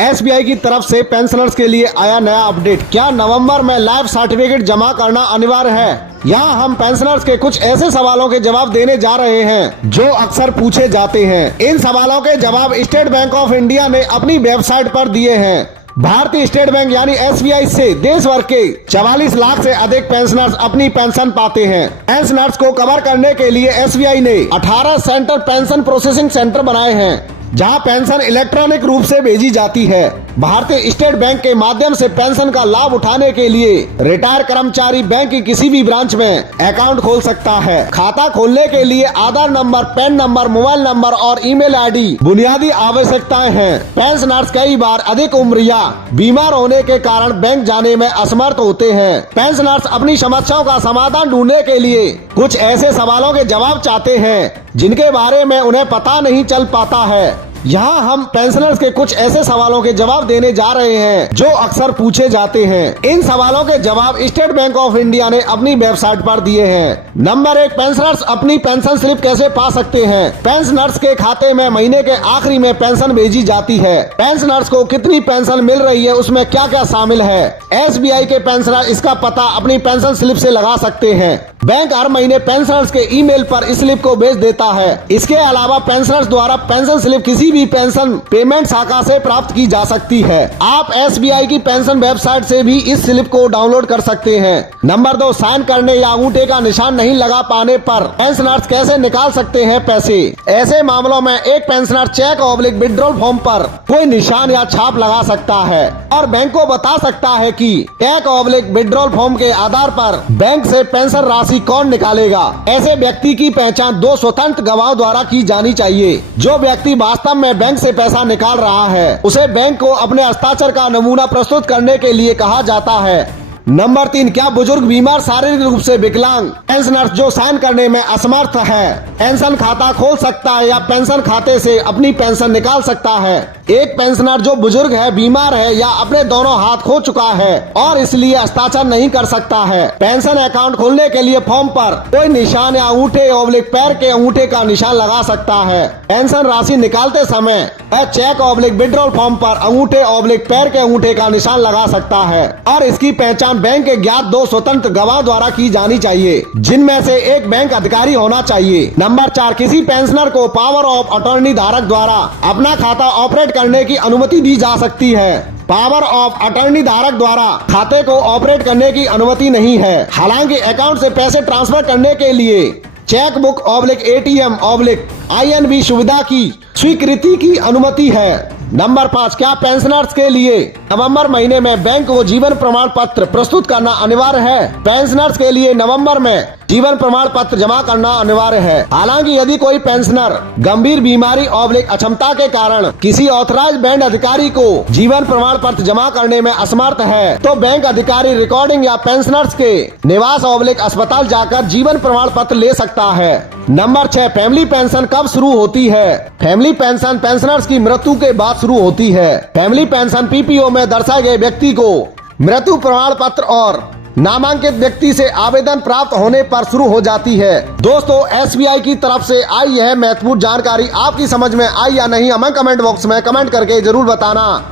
SBI की तरफ से पेंशनर्स के लिए आया नया अपडेट। क्या नवंबर में लाइफ सर्टिफिकेट जमा करना अनिवार्य है? यहाँ हम पेंशनर्स के कुछ ऐसे सवालों के जवाब देने जा रहे हैं जो अक्सर पूछे जाते हैं। इन सवालों के जवाब स्टेट बैंक ऑफ इंडिया ने अपनी वेबसाइट पर दिए हैं। भारतीय स्टेट बैंक यानी एसबीआई से देश भर के 44 लाख से अधिक पेंशनर्स अपनी पेंशन पाते हैं। पेंशनर्स को कवर करने के लिए एसबीआई ने 18 सेंटर पेंशन प्रोसेसिंग सेंटर बनाए हैं, जहां पेंशन इलेक्ट्रॉनिक रूप से भेजी जाती है। भारतीय स्टेट बैंक के माध्यम से पेंशन का लाभ उठाने के लिए रिटायर कर्मचारी बैंक की किसी भी ब्रांच में अकाउंट खोल सकता है। खाता खोलने के लिए Aadhaar number, PAN number, mobile number और ईमेल आईडी बुनियादी आवश्यकताएं हैं। पेंशनर्स कई बार अधिक उम्र या बीमार होने के कारण बैंक जाने में असमर्थ होते हैं। पेंशनर्स अपनी समस्याओं का समाधान ढूंढने के लिए कुछ ऐसे सवालों के जवाब चाहते हैं जिनके बारे में उन्हें पता नहीं चल पाता है। यहाँ हम पेंशनर्स के कुछ ऐसे सवालों के जवाब देने जा रहे हैं जो अक्सर पूछे जाते हैं। इन सवालों के जवाब स्टेट बैंक ऑफ इंडिया ने अपनी वेबसाइट पर दिए हैं। नंबर 1, पेंशनर्स अपनी पेंशन स्लिप कैसे पा सकते हैं? पेंशनर्स के खाते में महीने के आखिरी में पेंशन भेजी जाती है। पेंशनर्स को कितनी पेंशन मिल रही है, उसमें क्या क्या शामिल है, एसबीआई के पेंशनर इसका पता अपनी पेंशन स्लिप से लगा सकते हैं। बैंक हर महीने पेंशनर्स के ईमेल पर इस स्लिप को भेज देता है। इसके अलावा पेंशनर्स द्वारा पेंशन स्लिप किसी भी पेंशन पेमेंट शाखा से प्राप्त की जा सकती है। आप एसबीआई की पेंशन वेबसाइट से भी इस स्लिप को डाउनलोड कर सकते हैं। नंबर 2, साइन करने या अंगूठे का निशान नहीं लगा पाने पर पेंशनर्स कैसे निकाल सकते हैं पैसे? ऐसे मामलों में एक पेंशनर चेक / विड्रॉल फॉर्म पर कोई निशान या छाप लगा सकता है और बैंक को बता सकता है कि चेक / विड्रॉल फॉर्म के आधार पर बैंक से पेंशन राशि कौन निकालेगा। ऐसे व्यक्ति की पहचान 2 स्वतंत्र गवाहों द्वारा की जानी चाहिए। जो व्यक्ति वास्तव में बैंक से पैसा निकाल रहा है, उसे बैंक को अपने हस्ताक्षर का नमूना प्रस्तुत करने के लिए कहा जाता है। नंबर 3, क्या बुजुर्ग, बीमार, शारीरिक रूप से विकलांग पेंशनर्स जो साइन करने में असमर्थ है पेंशन खाता खोल सकता है या पेंशन खाते से अपनी पेंशन निकाल सकता है? एक पेंशनर जो बुजुर्ग है, बीमार है या अपने दोनों हाथ खो चुका है और इसलिए हस्ताक्षर नहीं कर सकता है, पेंशन अकाउंट खोलने के लिए फॉर्म पर कोई निशान या अंगूठे / पैर के अंगूठे का निशान लगा सकता है। पेंशन राशि निकालते समय चेक / विड्रॉल फॉर्म पर अंगूठे / पैर के अंगूठे का निशान लगा सकता है और इसकी पहचान बैंक के ज्ञात 2 स्वतंत्र गवाह द्वारा की जानी चाहिए, जिनमें से एक बैंक अधिकारी होना चाहिए। नंबर 4, किसी पेंशनर को पावर ऑफ अटॉर्नी धारक द्वारा अपना खाता ऑपरेट करने की अनुमति दी जा सकती है। पावर ऑफ अटॉर्नी धारक द्वारा खाते को ऑपरेट करने की अनुमति नहीं है। हालांकि अकाउंट से पैसे ट्रांसफर करने के लिए चेक बुक / एटीएम / INB सुविधा की स्वीकृति की अनुमति है। नंबर 5, क्या पेंशनर्स के लिए नवंबर महीने में बैंक को जीवन प्रमाण पत्र प्रस्तुत करना अनिवार्य है? पेंशनर्स के लिए नवंबर में जीवन प्रमाण पत्र जमा करना अनिवार्य है। हालांकि यदि कोई पेंशनर गंभीर बीमारी / अक्षमता के कारण किसी ऑथराइज बैंक अधिकारी को जीवन प्रमाण पत्र जमा करने में असमर्थ है, तो बैंक अधिकारी रिकॉर्डिंग या पेंशनर्स के निवास / अस्पताल जाकर जीवन प्रमाण पत्र ले सकता है। नंबर 6, फैमिली पेंशन कब शुरू होती है? फैमिली पेंशन पेंशनर्स की मृत्यु के बाद शुरू होती है। फैमिली पेंशन पीपीओ में दर्शाए गए व्यक्ति को मृत्यु प्रमाण पत्र और नामांकित व्यक्ति से आवेदन प्राप्त होने पर शुरू हो जाती है। दोस्तों, एसबीआई की तरफ से आई यह महत्वपूर्ण जानकारी आपकी समझ में आई या नहीं, हमें कमेंट बॉक्स में कमेंट करके जरूर बताना।